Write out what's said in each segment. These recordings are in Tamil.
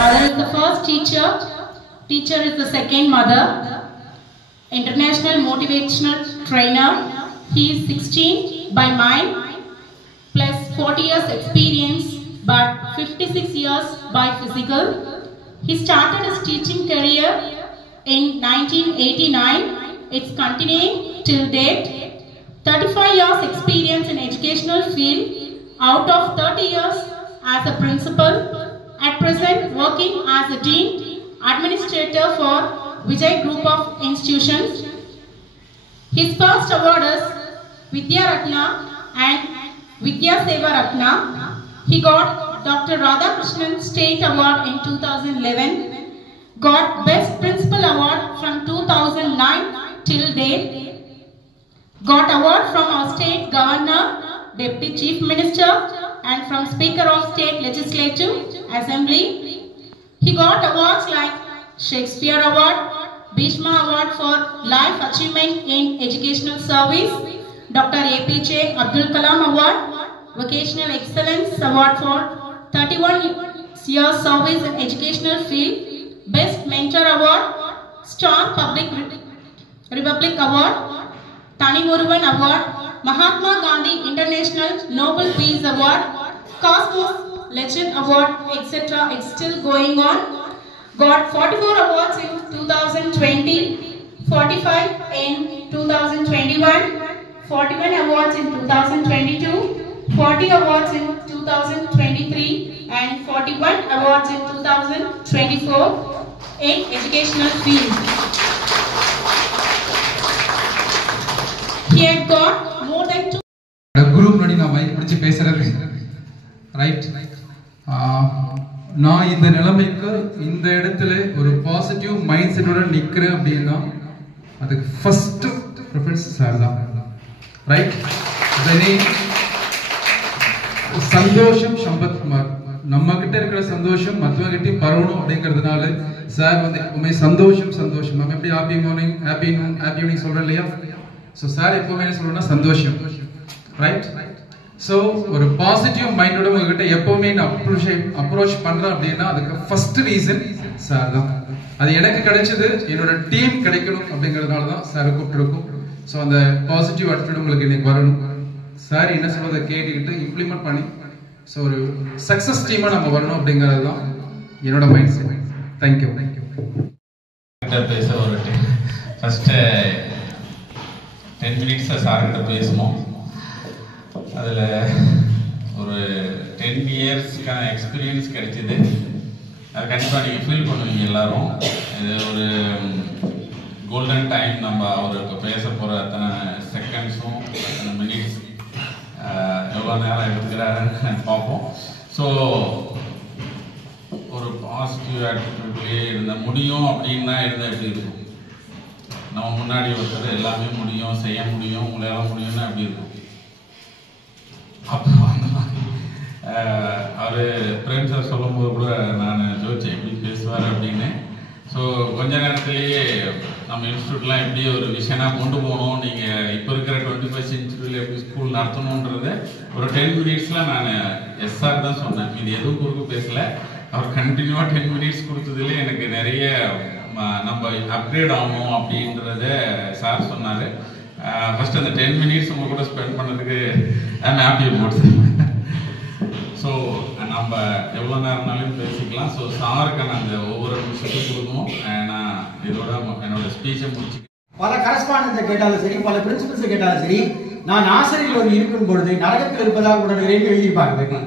Mother is the first teacher. Teacher is the second mother. International motivational trainer. He is 16 by mind, plus 40 years experience, but 56 years by physical. He started his teaching career in 1989. It's continuing till date. 35 years experience in educational field, out of 30 years as a principal. At present, working as a dean, administrator for Vijay Group of Institutions. His first award is Vidya Ratna and Vidya Seva Ratna. He got Dr. Radhakrishnan State Award in 2011. Got Best Principal Award from 2009 till date. Got award from our state governor, Deputy Chief Minister, and from Speaker of State Legislative Assembly. He got awards like Shakespeare Award, Bhishma Award for Life Achievement in Educational Service, Dr. APJ Abdul Kalam Award, Vocational Excellence Award for 31 years service in educational field, Best Mentor Award, Star Public Republic Award, Tani Murugan Award, Mahatma Gandhi International Nobel Peace Award, Cosmos Legend Award, etc. It's still going on. Got 44 awards in 2020, 45 in 2021, 41 awards in 2022, 40 awards in 2023, and 41 awards in 2024 in educational field. He had got more than 2 group nodi na mic pidichi pesradhu right. நான் இந்த நிலைமைக்கு இந்த இடத்துல ஒரு பாசிட்டிவ் மைண்ட் செட்டோட நிக்கிறேன் அப்படின்னா அதுக்கு ஃபர்ஸ்ட் ப்ரிஃபரன்ஸ் சார் தான் ரைட். சந்தோஷம் சம்பத் குமார், நம்ம கிட்ட இருக்கிற சந்தோஷம் மற்றவங்க கிட்டயும் பரவணும் அப்படிங்கிறதுனால சார் வந்து எப்பவுமே சந்தோஷம் சந்தோஷம். நம்ம எப்படி ஹாப்பி மார்னிங் ஹாப்பி ஈவினிங் சொல்றோம் இல்லையா, ஸோ சார் எப்பவுமே என்ன சொல்றோம்னா சந்தோஷம் ரைட். ஸோ ஒரு பாசிட்டிவ் மைண்டோட உங்ககிட்ட எப்பவுமே நான் அப்ரோச் பண்றேன் அப்படின்னா அதுக்கு ஃபர்ஸ்ட் ரீசன் சார் தான். அது எனக்கு கிடைச்சது என்னோட டீம் கிடைக்கணும் அப்படிங்கிறதுனால தான் சார் கூப்பிட்டுருக்கோம். ஸோ அந்த பாசிட்டிவ் அட்டிட்யூட் உங்களுக்கு இன்னைக்கு வரணும். சார் என்ன சொல்றதை கேட்டுக்கிட்டு இம்ப்ளிமெண்ட் பண்ணி ஸோ ஒரு சக்சஸ் டீமா நம்ம வரணும் அப்படிங்கிறது தான் என்னோட மைண்ட் செட். தேங்க்யூ. பேச ஒரு ஃபர்ஸ்ட் 10 மினிட்ஸ் சார்கிட்ட பேசணும். அதில் ஒரு 10 இயர்ஸ்க்கான எக்ஸ்பீரியன்ஸ் கிடைச்சிது. அது கண்டிப்பாக நீங்கள் ஃபீல் பண்ணுவீங்க எல்லாரும். இது ஒரு கோல்டன் டைம். நம்ம அவருக்கு பேச போகிற அத்தனை செகண்ட்ஸும் அத்தனை மினிட்ஸ் எவ்வளோ நேரம் எடுத்துக்கிறாருன்னு பார்ப்போம். ஸோ ஒரு பாசிட்டிவ் ஆட்டிடியூட்லேயே இருந்த முடியும் அப்படின்னா இருந்தால் எப்படி இருக்கும்? நம்ம முன்னாடி ஒருத்தர் எல்லாமே முடியும் செய்ய முடியும் உங்களால் முடியும்னா எப்படி இருக்கும்? அப்புறம் அந்த மாதிரி அவர் பிரேம் சார் சொல்லும்போது கூட நான் ஜோதிச்சேன் எப்படி பேசுவார் அப்படின்னு. ஸோ கொஞ்ச நேரத்துலேயே நம்ம இன்ஸ்டியூட்லாம் எப்படி ஒரு விஷயனாக கொண்டு போகணும், நீங்கள் இப்போ இருக்கிற 21st செஞ்சுரியில் எப்படி ஸ்கூல் நடத்தணுன்றது ஒரு 10 மினிட்ஸில் நான் எஸ்ஆர் தான் சொன்னேன். இது எதுவும் குறுக்கு பேசலை. அவர் கண்டினியூவாக 10 மினிட்ஸ் கொடுத்ததுல எனக்கு நிறைய நம்ம அப்கிரேட் ஆகணும் அப்படின்றத சார் சொன்னார். ஃபர்ஸ்ட் அந்த 10 மினிட்ஸ் உங்க கூட ஸ்பெண்ட் பண்ணதுக்கு ஐம் ஹாப்பி அபவுட். ஸோ நம்ம எவ்வளோ நேரம்னாலும் பேசிக்கலாம். ஸோ சாருக்கான அந்த ஒவ்வொரு நிமிஷத்துக்கும் கொடுக்கணும். நான் இதோட என்னோட ஸ்பீச்சை முடிச்சு பல கரஸ்பாண்டன்ஸை கேட்டாலும் சரி, பல பிரின்சிபல்ஸை கேட்டாலும் சரி, நான் ஆசிரியர்கள் இருக்கும் பொழுது நரகத்தில் இருப்பதாக உடனே எழுதியிருப்பாங்க.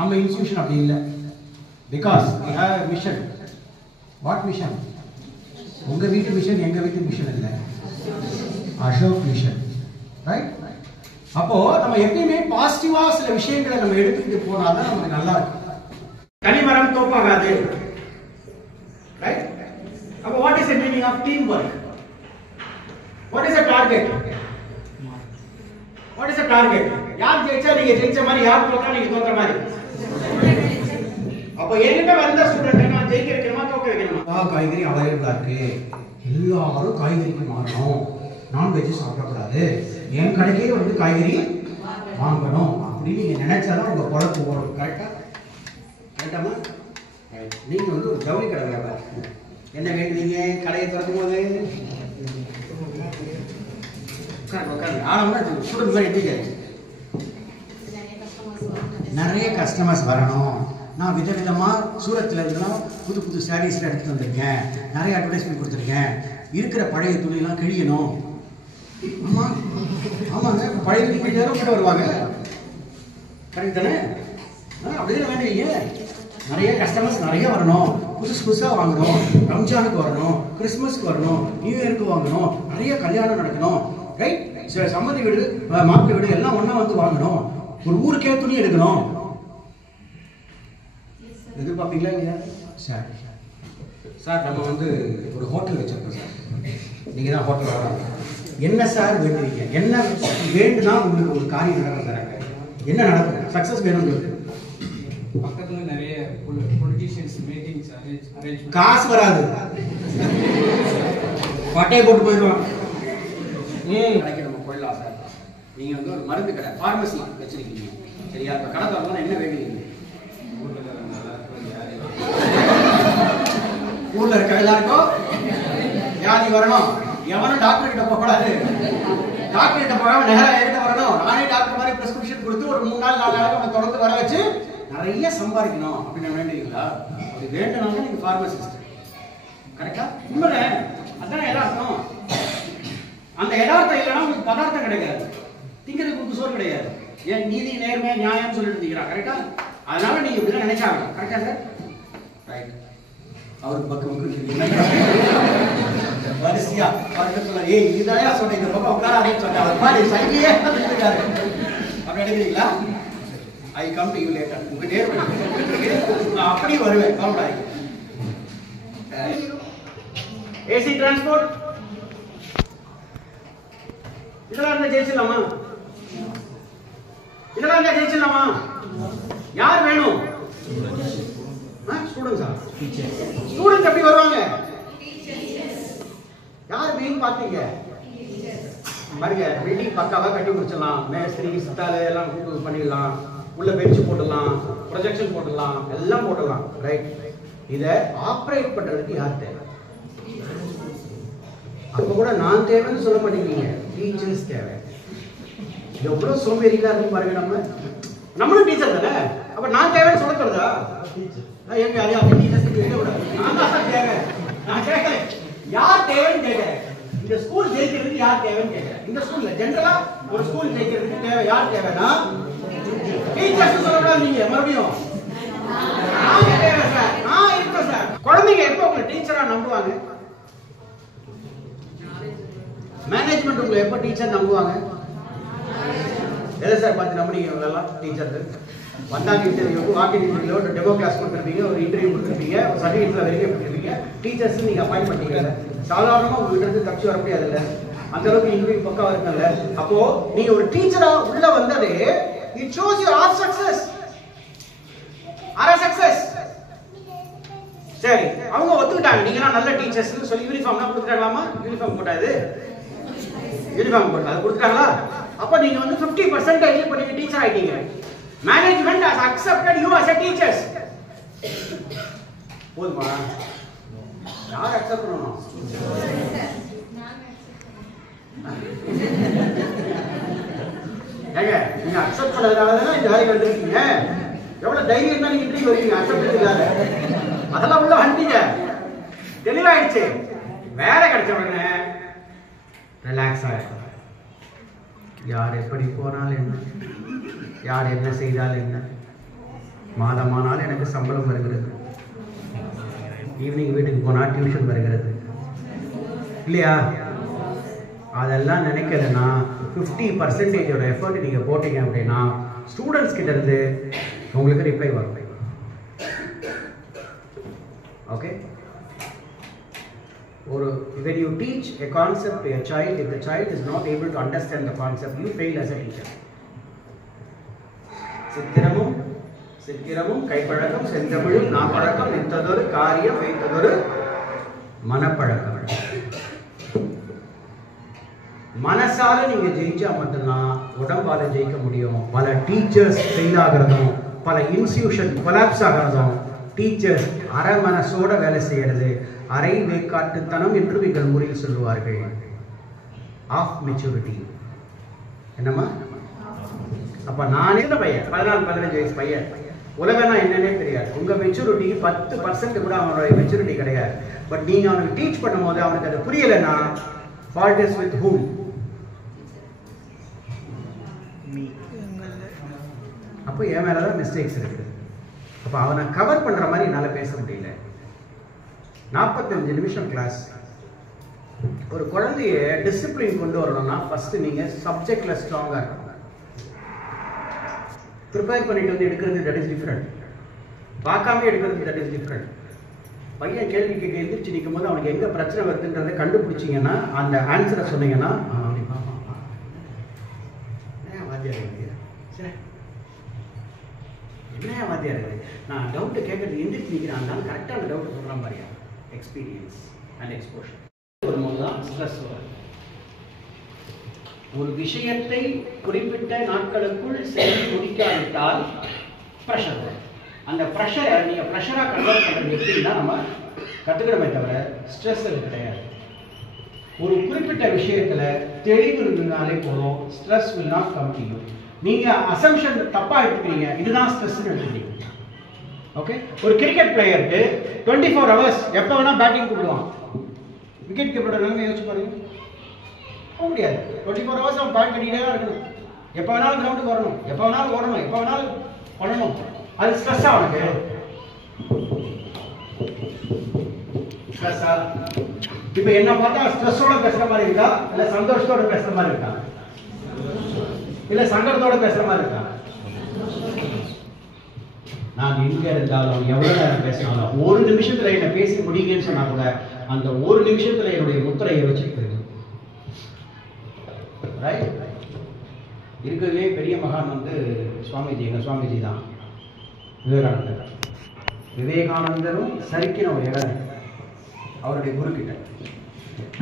நம்ம இன்ஸ்டிடியூஷன் அப்படி இல்லை. Because we have a mission. What mission? உங்க வீட்டு மிஷன் எங்க வீட்டு மிஷன் இல்லை, அசோக் மிஷன் ரைட். அப்போ நம்ம எப்பயுமே பாசிட்டிவா சில விஷயங்களை நம்ம எடுத்துக்கிட்டு போனாதான் நமக்கு நல்லா இருக்கும். தனிமரம் தோப்பாகாது ரைட். அப்போ what is the meaning of team work? What is the target? What is the target? யார் ஜெயிச்சா நீங்க ஜெயிச்ச மாதிரி, யார் தோத்தா நீங்க தோத்த மாதிரி. அப்போ என்கிட்ட வந்த ஸ்டூடெண்ட் நான் ஜெயிக்க வைக்கணுமா தோக்க வைக்கணுமா? காய்கறி அவைலபிளா இருக்கு, எல்லாரும் காய்கறிக்கு மாறணும், நான்வெஜ் சாப்பிடக்கூடாது, என் கடைக்கே வந்து காய்கறி வாங்கணும் அப்படின்னு நீங்க நினைச்சாதான் உங்க பொழப்பு ஓடும். கரெக்டா? கரெக்டாமா? நீங்க வந்து ஒரு ஜவுளி கடை வியாபாரி, என்ன வேண்டுவீங்க கடையை திறக்கும் போது? நிறைய கஸ்டமர்ஸ் வரணும். நான் விதவிதமா சூரத்துல இருந்தெல்லாம் புது புது சாரீஸ் எடுத்துட்டு வந்திருக்கேன், நிறைய அட்வர்டைஸ்மெண்ட் கொடுத்துருக்கேன். இருக்கிற பழைய துணியெல்லாம் கிழியணும். ஆமா ஆமாங்க, பழைய துணி கிழியாரும் கூட வருவாங்க. கரெக்ட் தானே? அப்படிதான் வேண்டுவீங்க. நிறைய கஸ்டமர்ஸ் நிறைய வரணும், புதுசு புதுசாக வாங்கணும், ரம்ஜானுக்கு வரணும், கிறிஸ்மஸ்க்கு வரணும், நியூ இயருக்கு வாங்கணும், நிறைய கல்யாணம் நடக்கணும், ரைட்? சம்மதி வீடு மாப்பிள்ளை வீடு எல்லாம் ஒன்றா வந்து வாங்கணும், ஒரு ஊருக்கே துணி எடுக்கணும். எதிர்பார்ப்பீங்களா இல்லையா? சார் சார் நம்ம வந்து ஒரு ஹோட்டல் வச்சிருக்கோம் சார். நீங்கள் தான் ஹோட்டல் வராங்க. என்ன சார் வேண்டுவீங்க? என்ன வேண்டுனா உங்களுக்கு ஒரு காரியம் நடக்கும் தராங்க. என்ன நடக்கும்? சக்ஸஸ் வேணும் உங்களுக்கு. பக்கத்துல நிறைய பொலிட்டிஷியன்ஸ் மீட்டிங்ஸ் அரேஞ்ச் காசு வராது, பட்டையை போட்டு போயிடுவாங்க. கடைக்கு நம்ம போயிடலாம் சார். நீங்க வந்து ஒரு மருந்து கடை ஃபார்மசி வச்சிருக்கீங்க, சரியா? இப்போ கடை திறந்தா என்ன வேண்டுவீங்க? ஊர்ல இருக்க எல்லாருக்கும் வியாதி வரணும். எவனும் டாக்டர் கிட்ட போக கூடாது. டாக்டர் கிட்ட போகாம நேரா என்கிட்ட வரணும். நானே டாக்டர் மாதிரி பிரிஸ்கிரிப்ஷன் கொடுத்து ஒரு 3 நாள் 4 நாளுக்கு நம்ம தொடர்ந்து வர வச்சு நிறைய சம்பாதிக்கணும் அப்படின்னு வேண்டுவீங்களா? அப்படி வேண்டுனாலும் நீங்க ஃபார்மசிஸ்ட். கரெக்டா? உண்மையில அதான் யதார்த்தம். அந்த யதார்த்தம் இல்லைன்னா உங்களுக்கு பதார்த்தம் கிடைக்காது, திங்கிறதுக்கு உங்களுக்கு சோறு கிடையாது. ஏன் நீதி நேர்மை நியாயம் சொல்லிட்டு இருக்கிறான். கரெக்டா? அதனால நீங்க இப்படிலாம் நினைச்சாங்க. கரெக்டா சார்? ரைட். அவருக்கு பக்கம் வரிசையா ஏய் இதுதாயா சொன்ன, இந்த பக்கம் உட்கார அப்படின்னு சொன்னாரு. சைக்கியே இருக்காரு. அப்படி எடுக்கிறீங்களா? I come to you later. உங்க நேர்மை நான் அப்படி வருவேன். கவுண்டாய் ஏசி டிரான்ஸ்போர்ட் இதெல்லாம் இருந்தா ஜெயிச்சிடலாமா? இதெல்லாம் இருந்தா ஜெயிச்சிடலாமா? யார் வேணும்? ஸ்டூடெண்ட்ஸா? ஸ்டூடெண்ட்ஸ் எப்படி வருவாங்க? யார் மெயின் பார்த்தீங்க பாருங்க. பில்டிங் பக்காவா கட்டி முடிச்சிடலாம், மேஸ்திரி சித்தாலு எல்லாம் கூட்டு பண்ணிடலாம், உள்ள பெஞ்ச் போட்டுடலாம், ப்ரொஜெக்ஷன் போட்டுடலாம், எல்லாம் போட்டுடலாம், ரைட்? இதை ஆப்ரேட் பண்றதுக்கு யார் தேவை? அப்ப கூட நான் தேவைன்னு சொல்ல மாட்டேங்கிறீங்க, டீச்சர்ஸ் தேவை. எவ்வளவு சோம்பேறிகளா இருக்கு பாருங்க. நம்மளும் டீச்சர் தானே, அப்ப நான் தேவைன்னு சொல்ல தருதா? எங்க யாரையா டீச்சர்ஸ் தேவை? நான் கேட்கல யார் தேவைன்னு கேட்கிறேன். இந்த ஸ்கூல் ஜெயிக்கிறதுக்கு யார் தேவைன்னு கேட்கிறேன். இந்த ஸ்கூல்ல ஜெனரலா ஒரு ஸ்கூல் ஜெயிக்கிறதுக்கு தேவை யார் தேவைன்னா டீச்சர்ஸ் சொல்லக்கூடாது. நீங்க மறுபடியும் நாங்க தேவை சார், நான் இருக்கேன் சார். குழந்தைங்க எப்போ உங்களை டீச்சரா நம்புவாங்க? மேனேஜ்மெண்ட் உங்களை எப்போ டீச்சர் நம்புவாங்க? எதை சார் பார்த்து நம்புனீங்க? இவங்களெல்லாம் டீச்சர் வந்தாங்க இன்டர்வியூக்கு, வாக்கிங் இன்டர்வியூ, டெமோ கிளாஸ் கொடுத்துருப்பீங்க, ஒரு இன்டர்வியூ கொடுத்துருப்பீங்க, ஒரு சர்டிஃபிகேட்ல வெரிஃபை பண்ணிருப்பீங்க. டீச்சர்ஸ் நீங்க அப்பாயிண்ட் பண்ணிட்டீங்க. சாதாரணமா உங்ககிட்ட இருந்து தப்பிச்சு வர முடியாது இல்ல, அந்த அளவுக்கு இன்டர்வியூ பக்கா இருக்குல்ல. அப்போ நீங்க ஒரு டீச்சரா உள்ள வந்ததே it shows your our success our success. சரி, அவங்க ஒத்துக்கிட்டாங்க நீங்கலாம் நல்ல டீச்சர்ஸ்னு சொல்லி யூனிஃபார்ம்லாம் கொடுத்துட்டாங்களாமா? யூனிஃபார்ம் போட்டா இது யூனிஃபார்ம் போட்டா அது கொடுத்துட்டாங்களா? அப்ப நீங்க வந்து 50% பண்ணி டீச்சர் ஆயிட்டீங்க. Management has accepted you as a teachers. போதுமா? யார் அக்செப்ட் பண்ணணும்? ஏங்க நீங்க அக்செப்ட் பண்ணதுனால தான் இந்த வேலைக்கு வந்திருக்கீங்க. எவ்வளவு தைரியம் தான் நீங்க இன்டர்வியூ வரீங்க அக்செப்ட் பண்ணதுனால. அதெல்லாம் உள்ள வந்தீங்க, தெளிவாயிடுச்சு. வேலை கிடைச்ச உடனே ரிலாக்ஸ் ஆயிடும். யார் எப்படி போனாலும் என்ன, யார் என்ன செய்தால் என்ன, மாதமானால் எனக்கு சம்பளம் வருகிறது, ஈவினிங் வீட்டுக்கு போனால் டியூஷன் வருகிறது இல்லையா? அதெல்லாம் நினைக்கிறதுனா 50% எஃபர்ட் நீங்க போட்டீங்க அப்படின்னா ஸ்டூடெண்ட்ஸ் கிட்ட இருந்து உங்களுக்கு ரிப்ளை வரும். ஓகே, ஒரு when you teach a concept to a child, if the child is not able to understand the concept, you fail as a teacher. சித்திரமும் கைப்பழக்கம் செந்தமிழும் நாப்பழக்கம் நித்ததொரு காரியம் வைத்ததொரு மனப்பழக்கம். மனசால நீங்க ஜெயிச்சா மட்டும்தான் உடம்பால ஜெயிக்க முடியும். பல டீச்சர்ஸ் ஃபெயில் ஆகிறதும், பல இன்ஸ்டிடியூஷன் கொலாப்ஸ் ஆகிறதும் டீச்சர்ஸ் அரை மனசோட வேலை செய்யறது அரை வேக்காட்டுத்தனம் என்று எங்கள் முறையில் சொல்லுவார்கள். Of maturity. என்னம்மா? அப்ப நான் என்ன பையன் 14-15 வயசு பையன், உலகம்னா என்னன்னே தெரியாது. உங்க மெச்சூரிட்டி 10% கூட அவனுடைய மெச்சூரிட்டி கிடையாது. பட் நீங்க அவனுக்கு டீச் பண்ணும்போது அவனுக்கு அது புரியலைன்னா fault is with whom? அப்போ என் மேலதான் மிஸ்டேக்ஸ் இருக்கு. அப்ப அவனை கவர் பண்ற மாதிரி என்னால பேச முடியல. 45 நிமிஷம் கிளாஸ். ஒரு குழந்தைய டிசிப்ளின் கொண்டு வரணும்னா ஃபர்ஸ்ட் நீங்க சப்ஜெக்ட்ல ஸ்ட்ராங்கா இருக்கணும். ப்ரிப்பேர் பண்ணிட்டு வந்து எடுக்கிறது தட் இஸ் டிஃபரெண்ட். பார்க்காம எடுக்கிறது தட் இஸ் டிஃபரெண்ட். பையன் கேள்வி கேட்க எந்திரிச்சு நிற்கும் போது அவனுக்கு எங்க பிரச்சனை வருதுன்றதை கண்டுபிடிச்சிங்கன்னா அந்த ஆன்சரை சொன்னீங்கன்னா வாத்தியார் என்ன வாத்தியார் நான் டவுட்டு கேட்கறது எந்திரிச்சு நிற்கிறேன், அதனால கரெக்டாக அந்த டவுட்டை சொல்கிற மாதிரியா எக்ஸ்பீரியன்ஸ் அண்ட் எக்ஸ்போஷர் வரும்போது தான் ஸ்ட்ரெஸ் வரும். ஒரு விஷயத்தை குறிப்பிட்ட நாட்களுக்குள் செய்து முடிக்காவிட்டால் ப்ரெஷர் வரும். அந்த ப்ரெஷரை நீங்கள் ப்ரெஷராக கன்வெர்ட் பண்ணுறது எப்படின்னா நம்ம கற்றுக்கிடமே தவிர ஸ்ட்ரெஸ் அது கிடையாது. ஒரு குறிப்பிட்ட விஷயத்தில் தெளிவு இருந்தாலே போதும், stress will not come to you. நீங்கள் அசம்ஷன் தப்பாக எடுத்துக்கிறீங்க, இதுதான் ஸ்ட்ரெஸ்ன்னு எடுத்துக்கிறீங்க. ஓகே, ஒரு கிரிக்கெட் பிளேயருக்கு 24 hours எப்போ வேணால் பேட்டிங் கொடுக்கலாம். விக்கெட் கீப்பரோட நிலைமை யோசிச்சு பாருங்க, போக முடியாது. 24 hours அவன் பேட் கட்டிக்கிட்டே தான் இருக்கணும். எப்போ வேணாலும் கிரவுண்டுக்கு வரணும், எப்போ வேணாலும் ஓடணும், எப்போ வேணாலும் பண்ணணும். அது ஸ்ட்ரெஸ்ஸா அவனுக்கு? ஸ்ட்ரெஸ்ஸா? இப்போ என்ன பார்த்தா ஸ்ட்ரெஸ்ஸோட பேசுற மாதிரி இருக்கா, இல்ல சந்தோஷத்தோட பேசுற மாதிரி இருக்கா, இல்ல சங்கடத்தோட பேசுற மாதிரி இருக்கா? நான் எங்க இருந்தாலும் எவ்வளவு நேரம் பேசினாலும் ஒரு நிமிஷத்துல என்ன பேசி முடியுங்கன்னு சொன்னா கூட அந்த ஒரு நிமிஷத்துல என்னுடைய முத்திரையை வச்சுக்கிறது. இருக்கிறதுலே பெரிய மகான் வந்து சுவாமிஜி, எங்க சுவாமிஜி தான் விவேகானந்தர். விவேகானந்தரும் சரிக்கிற ஒரு இடம் அவருடைய குரு கிட்ட,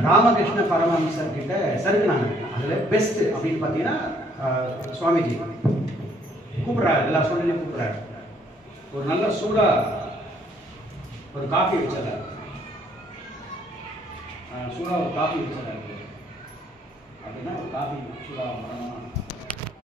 ராமகிருஷ்ண பரமஹம்சர் கிட்ட சறுக்குனாங்க. அதுல பெஸ்ட் அப்படின்னு பாத்தீங்கன்னா சுவாமிஜி கூப்பிடுறாரு, எல்லா சூழ்நிலையும் கூப்பிடுறாரு. ஒரு நல்ல சூடா ஒரு காஃபி வச்சாரு, சூடா ஒரு காஃபி வச்சாரு அப்படின்னா ஒரு காஃபி சூடா வரணும்